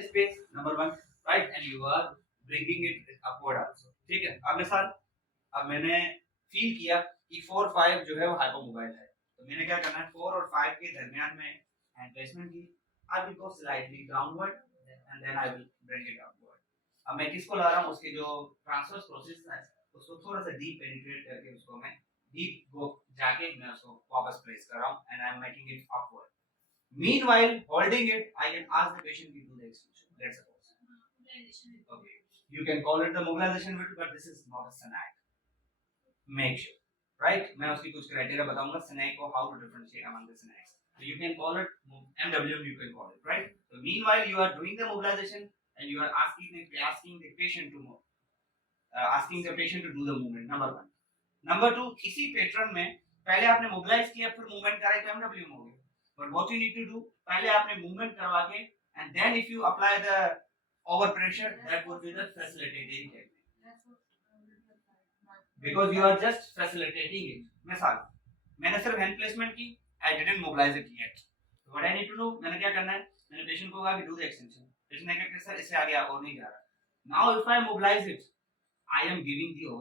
space number 1, right, and you are bringing it upward also. ठीक है, अब मिसाल, अब मैंने फील किया कि 4 5 जो है वो हाइपोमोबाइल है, तो मैंने क्या करना है 4 और 5 के दरमियान में हैंड प्लेसमेंट की, I will go slightly downward and then I will bring it upward. अब मैं किसको ला रहा हूं, उसके जो ट्रांसवर्स प्रोसेस है उसको थोड़ा सा डीप पेनिट्रेट करके उसको मैं डीप गो जाके मैं उसको वापस प्लेस कर रहा हूं and I am making it upward. Meanwhile, holding it, I can ask the patient to do the extension. Let's suppose. Okay. You can call it the mobilization width, but this is not a snag. Make sure, right? मैं उसकी कुछ criteria बताऊंगा snag को how to differentiate among the snags. So you can call it MWM. You can call it, right? So meanwhile, you are doing the mobilization and you are asking the patient to move, asking the patient to do the movement. Number 1. Number 2, इसी pattern में पहले आपने mobilize किया फिर movement कराई तो MWM हो गया. But what you need to do, पहले आपने movement करवा के and then if you apply the over pressure, that would be the facilitating technique. Because you are just facilitating it. मिसाल, मैंने सिर्फ hand placement की, I didn't mobilize it yet. So what I need to do, मैंने क्या करना है, मैंने patient को कहा कि do the extension. Patient ने कहा कि सर इससे आगे और नहीं जा रहा. Now if I mobilize it, I am giving the over